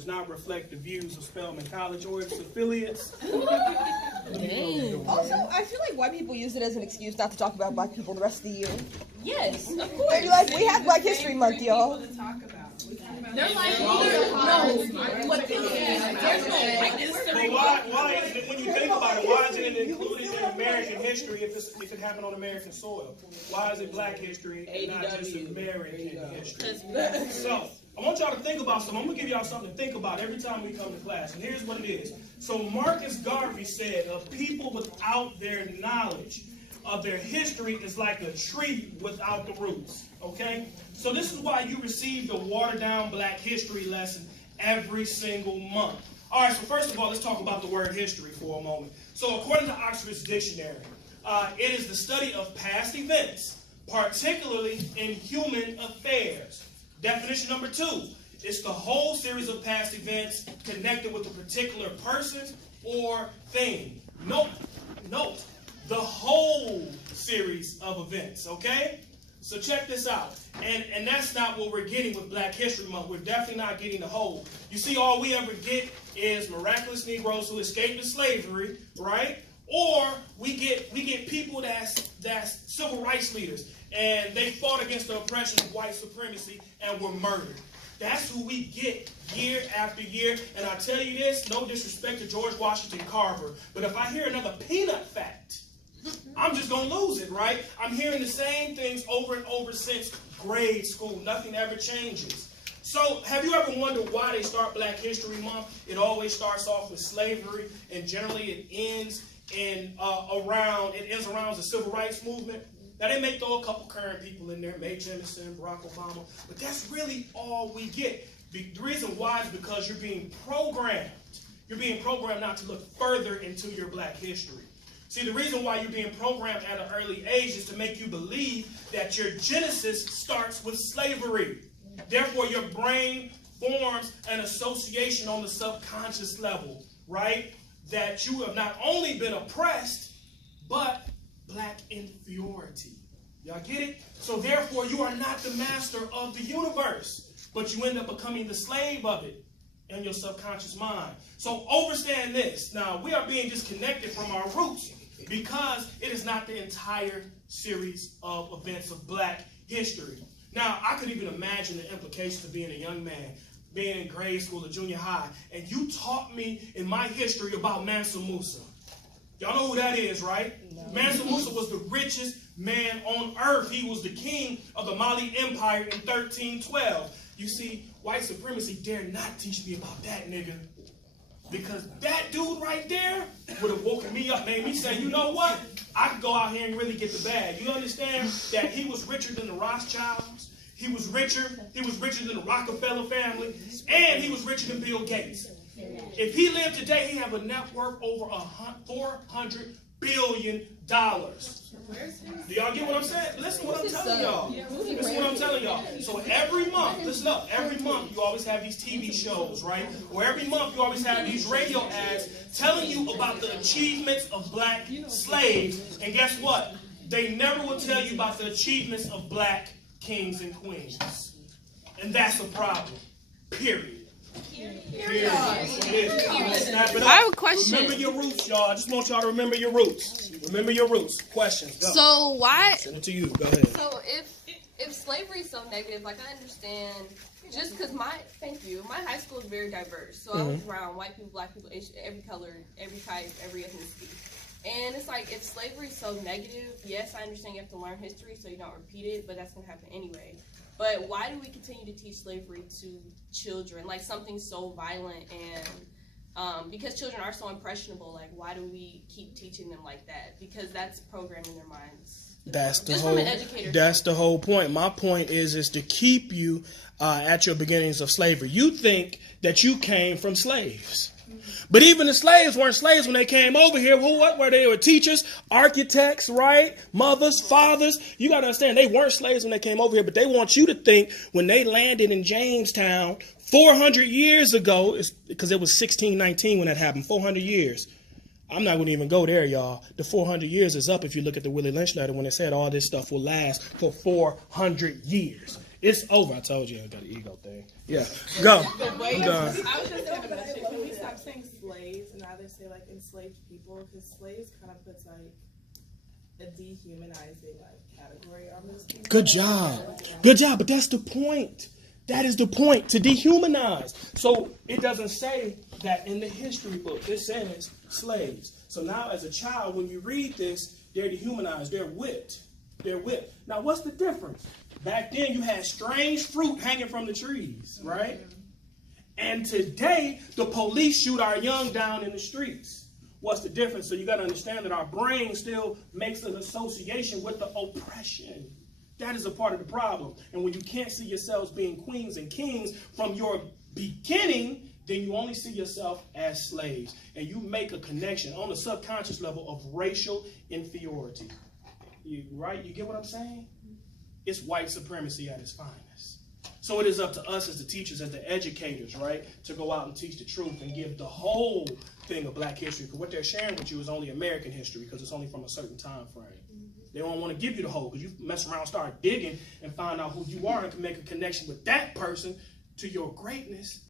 does not reflect the views of Spelman College or its affiliates. Also, I feel like white people use it as an excuse not to talk about black people the rest of the year. Yes, of course. They're like, we have Black History Month, y'all. They're like, what people But why, when you think about it, why isn't it included in American history if it happened on American soil? Why is it Black history and not just American history? So, I want y'all to think about something. I'm going to give y'all something to think about every time we come to class. And here's what it is. So Marcus Garvey said, a people without their knowledge of their history is like a tree without the roots. Okay? So this is why you receive the watered-down Black history lesson every single month. All right, so first of all, let's talk about the word history for a moment. So according to Oxford's dictionary, it is the study of past events, particularly in human affairs. Definition number 2, it's the whole series of past events connected with a particular person or thing. Note, the whole series of events, okay? So check this out. And that's not what we're getting with Black History Month. We're definitely not getting the whole. You see, all we ever get is miraculous Negroes who escaped slavery, right? Or we get people that's civil rights leaders, and they fought against the oppression of white supremacy and were murdered. That's who we get year after year. And I tell you this, no disrespect to George Washington Carver, but if I hear another peanut fact, I'm just going to lose it, right? I'm hearing the same things over and over since grade school. Nothing ever changes. So have you ever wondered why they start Black History Month? It always starts off with slavery, and generally it ends around the civil rights movement. Now, they may throw a couple current people in there, Mae Jemison, Barack Obama, but that's really all we get. The reason why is because you're being programmed. You're being programmed not to look further into your Black history. See, the reason why you're being programmed at an early age is to make you believe that your genesis starts with slavery. Therefore, your brain forms an association on the subconscious level, right? That you have not only been oppressed, but Black inferiority. Y'all get it? So therefore, you are not the master of the universe, but you end up becoming the slave of it in your subconscious mind. So understand this. Now, we are being disconnected from our roots because it is not the entire series of events of Black history. Now, I could even imagine the implications of being a young man, being in grade school or junior high, and you taught me in my history about Mansa Musa. Y'all know who that is, right? No. Mansa Musa was the richest man on earth. He was the king of the Mali Empire in 1312. You see, white supremacy dare not teach me about that nigga. Because that dude right there would have woken me up, made me say, you know what? I could go out here and really get the bag. You understand that he was richer than the Rothschilds? He was richer than the Rockefeller family, and he was richer than Bill Gates. If he lived today, he'd have a net worth over $400 billion. Do y'all get what I'm saying? Listen to what I'm telling y'all. Listen to what I'm telling y'all. So every month, listen up, every month you always have these TV shows, right? Or every month you always have these radio ads telling you about the achievements of Black slaves. And guess what? They never will tell you about the achievements of Black kings and queens. And that's a problem. Period. I have a question. Remember your roots, y'all. I just want y'all to remember your roots. Remember your roots. Questions. Go. So why? Send it to you. Go ahead. So if slavery is so negative, like I understand, just because my high school is very diverse. So I was around white people, Black people, every color, every type, every ethnicity. And it's like, if slavery is so negative, yes, I understand you have to learn history so you don't repeat it, but that's going to happen anyway. But why do we continue to teach slavery to children, like something so violent? And because children are so impressionable, like why do we keep teaching them like that? Because that's programmed in their minds. That's the whole point. My point is to keep you at your beginnings of slavery. You think that you came from slaves. But even the slaves weren't slaves when they came over here. Well, what were they? They were teachers, architects, right? Mothers, fathers. You got to understand, they weren't slaves when they came over here, but they want you to think when they landed in Jamestown 400 years ago, because it was 1619 when that happened, 400 years. I'm not going to even go there, y'all. The 400 years is up if you look at the Willie Lynch letter when it said all this stuff will last for 400 years. It's over. I told you I got an ego thing. Yeah. Go. I was just saying about shit. Can we stop saying slaves and rather say like enslaved people? Because slaves kind of puts like a dehumanizing like category on those people. Good job. Good job. But that's the point. That is the point, to dehumanize. So it doesn't say that in the history book. It says slaves. So now as a child, when you read this, they're dehumanized. They're whipped. They're whipped. Now what's the difference? Back then you had strange fruit hanging from the trees, right? And today the police shoot our young down in the streets. What's the difference? So you got to understand that our brain still makes an association with the oppression. That is a part of the problem. And when you can't see yourselves being queens and kings from your beginning, then you only see yourself as slaves. And you make a connection on the subconscious level of racial inferiority. Right? You get what I'm saying? It's white supremacy at its finest. So it is up to us as the teachers, as the educators, right, to go out and teach the truth and give the whole thing of black history. Because what they're sharing with you is only American history, because it's only from a certain time frame. They don't want to give you the whole, because you mess around, start digging, and find out who you are and can make a connection with that person to your greatness.